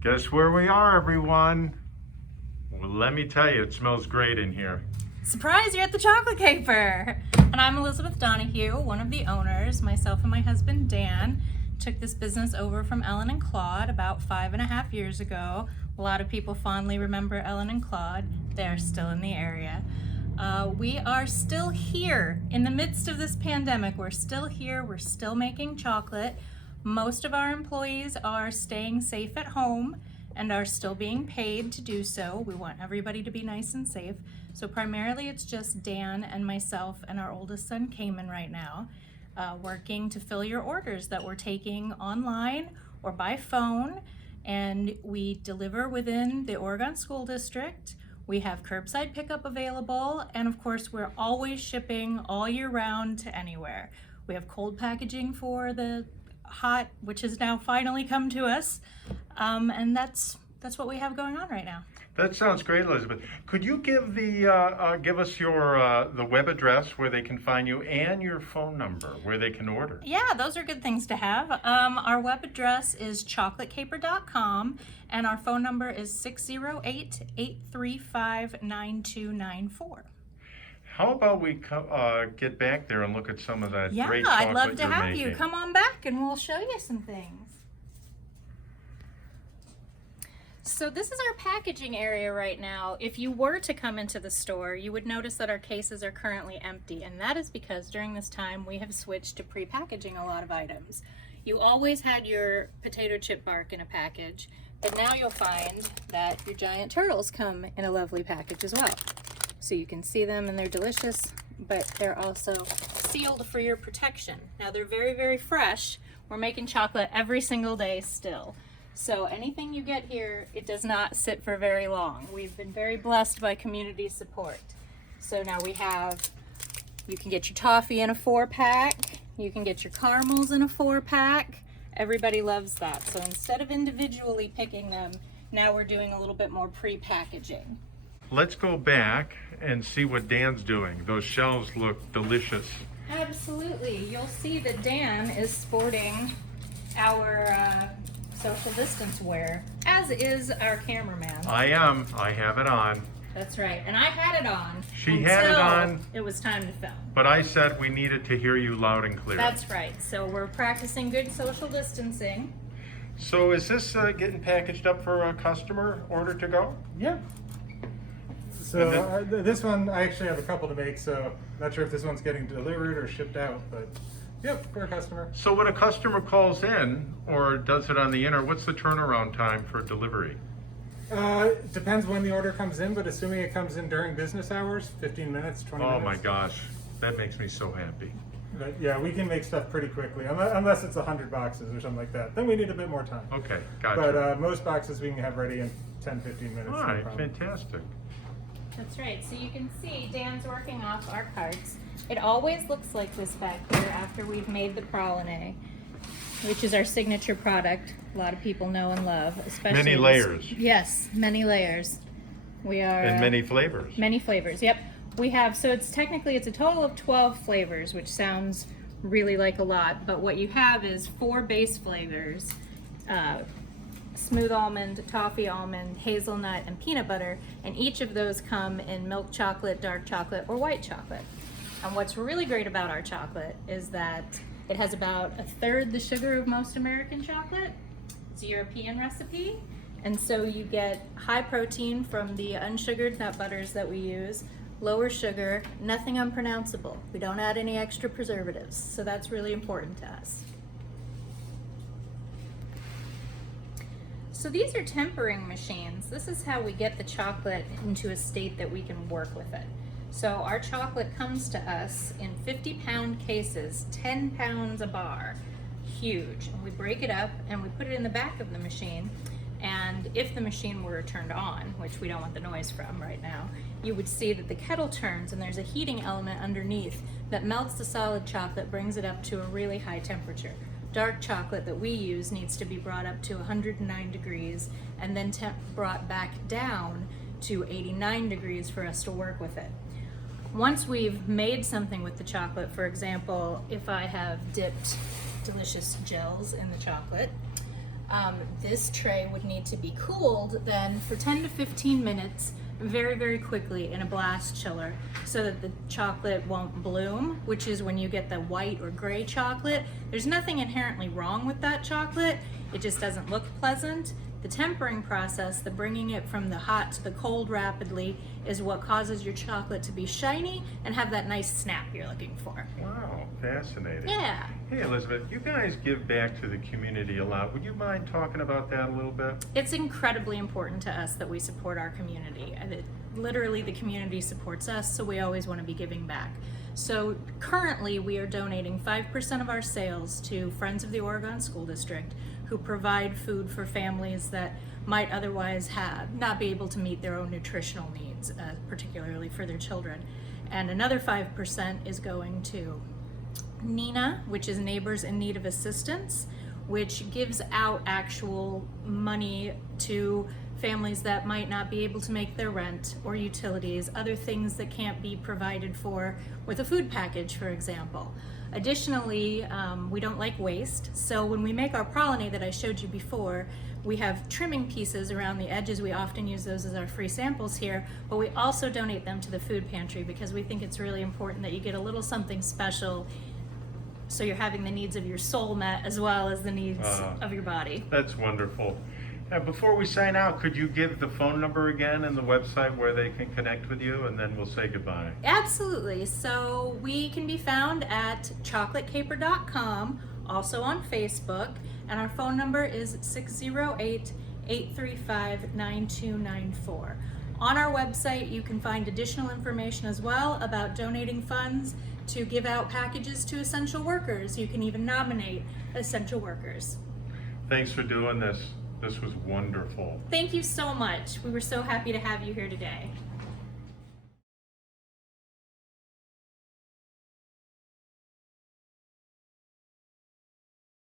Guess where we are, everyone? Well, let me tell you, it smells great in here. Surprise, you're at the Chocolate Caper! And I'm Elizabeth Donoghue, one of the owners. Myself and my husband Dan took this business over from Ellen and Claude about 5.5 years ago. A lot of people fondly remember Ellen and Claude. They are still in the area. We are still here in the midst of this pandemic. We're still here, we're still making chocolate. Most of our employees are staying safe at home and are still being paid to do so. We want everybody to be nice and safe. So primarily it's just Dan and myself and our oldest son Cayman right now, working to fill your orders that we're taking online or by phone. And we deliver within the Oregon School District. We have curbside pickup available, and of course we're always shipping all year round to anywhere. We have cold packaging for the hot, which has now finally come to us, and that's what we have going on right now. That sounds great, Elizabeth. Could you give us your the web address where they can find you and your phone number where they can order? Yeah, those are good things to have. Our web address is chocolatecaper.com, and our phone number is 608-835-9294. How about we get back there and look at some of that great chocolate I'd love to you're have making. you. Come on back and we'll show you some things. So this is our packaging area right now. If you were to come into the store, you would notice that our cases are currently empty, and that is because during this time we have switched to pre-packaging a lot of items. You always had your potato chip bark in a package, but now you'll find that your giant turtles come in a lovely package as well. So you can see them and they're delicious, but they're also sealed for your protection. Now they're very, very fresh. We're making chocolate every single day still. So anything you get here, it does not sit for very long. We've been very blessed by community support. So now we have, you can get your toffee in a 4-pack, you can get your caramels in a 4-pack. Everybody loves that. So instead of individually picking them, now we're doing a little bit more pre-packaging. Let's go back and see what Dan's doing. Those shells look delicious. Absolutely. You'll see that Dan is sporting our social distance wear, as is our cameraman. I am. I have it on. That's right. And I had it on. She had it on. It was time to film. But I said we needed to hear you loud and clear. That's right. So we're practicing good social distancing. So is this getting packaged up for a customer order to go? Yeah. So this one, I actually have a couple to make, so not sure if this one's getting delivered or shipped out, but yep, for a customer. So when a customer calls in or does it on the internet, what's the turnaround time for delivery? Depends when the order comes in, but assuming it comes in during business hours, 15 minutes, 20 minutes. Oh my gosh, that makes me so happy. But yeah, we can make stuff pretty quickly, unless it's 100 boxes or something like that. Then we need a bit more time. Okay, gotcha. But most boxes we can have ready in 10, 15 minutes. All right, fantastic. That's right. So you can see Dan's working off our carts. It always looks like this back here after we've made the praline, which is our signature product. A lot of people know and love, especially Many layers. Yes, many layers. We are And many flavors. Many flavors. Yep. We have, so it's a total of 12 flavors, which sounds really like a lot, but what you have is 4 base flavors. Smooth almond, toffee almond, hazelnut, and peanut butter, and each of those come in milk chocolate, dark chocolate, or white chocolate. And what's really great about our chocolate is that it has about 1/3 the sugar of most American chocolate. It's a European recipe, and so you get high protein from the unsugared nut butters that we use, lower sugar, nothing unpronounceable. We don't add any extra preservatives, so that's really important to us. So these are tempering machines. This is how we get the chocolate into a state that we can work with it. So our chocolate comes to us in 50-pound cases, 10 pounds a bar, huge. And we break it up and we put it in the back of the machine. And if the machine were turned on, which we don't want the noise from right now, you would see that the kettle turns and there's a heating element underneath that melts the solid chocolate, brings it up to a really high temperature. Dark chocolate that we use needs to be brought up to 109 degrees and then brought back down to 89 degrees for us to work with it. Once we've made something with the chocolate, for example, if I have dipped delicious gels in the chocolate, This tray would need to be cooled then for 10 to 15 minutes very, very quickly in a blast chiller so that the chocolate won't bloom, which is when you get the white or gray chocolate. There's nothing inherently wrong with that chocolate. It just doesn't look pleasant. The tempering process, the bringing it from the hot to the cold rapidly, is what causes your chocolate to be shiny and have that nice snap you're looking for. Wow, fascinating. Yeah. Hey, Elizabeth, you guys give back to the community a lot. Would you mind talking about that a little bit? It's incredibly important to us that we support our community. Literally, the community supports us, so we always want to be giving back. So currently, we are donating 5% of our sales to Friends of the Oregon School District, who provide food for families that might otherwise not be able to meet their own nutritional needs, particularly for their children. And another 5% is going to NINA, which is Neighbors in Need of Assistance, which gives out actual money to families that might not be able to make their rent or utilities, other things that can't be provided for with a food package, for example. Additionally, we don't like waste, so when we make our praline that I showed you before, we have trimming pieces around the edges. We often use those as our free samples here, but we also donate them to the food pantry because we think it's really important that you get a little something special so you're having the needs of your soul met as well as the needs of your body. That's wonderful. Now, before we sign out, could you give the phone number again and the website where they can connect with you, and then we'll say goodbye. Absolutely. So we can be found at chocolatecaper.com, also on Facebook, and our phone number is 608-835-9294. On our website, you can find additional information as well about donating funds to give out packages to essential workers. You can even nominate essential workers. Thanks for doing this. This was wonderful. Thank you so much. We were so happy to have you here today.